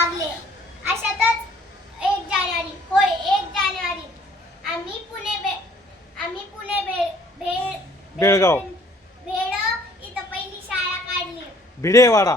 लागले. अशातच एक जानेवारी होय एक जानेवारी. आम्ही पुणे बे आम्ही पुणे भे बेळगाव. भेड इथं पहिली शाळा काढली. भिडेवाडा.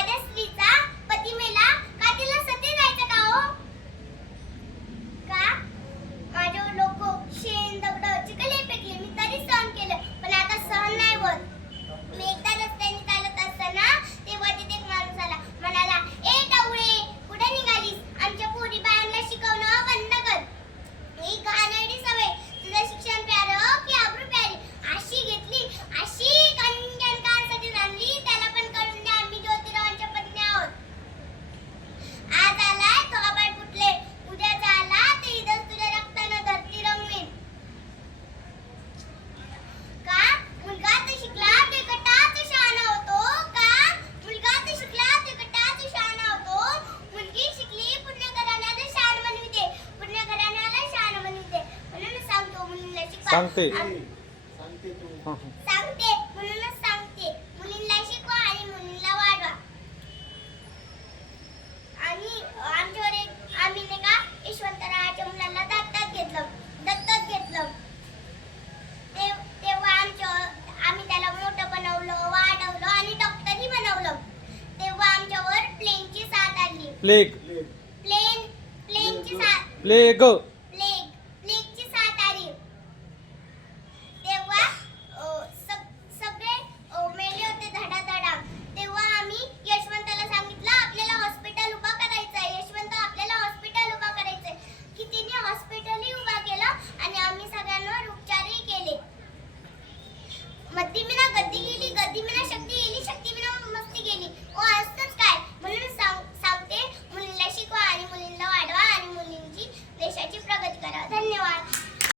सांगते. सांगते. सांगते म्हणूनच सांगते. मुलींना शिकवा आणि मुलींना वाढवा. आणि आमच्यावर आम्ही नाही का ईश्वंतराच्या मुलांना दत्तक घेतलं. दत्तक घेतलं. तेव्हा आमच्या आम्ही त्याला मोठं बनवलं वाढवलं आणि डॉक्टरही बनवलं. तेव्हा आमच्यावर प्लेनची साथ आली. प्लेग प्लेन प्लेनची साथ. प्लेग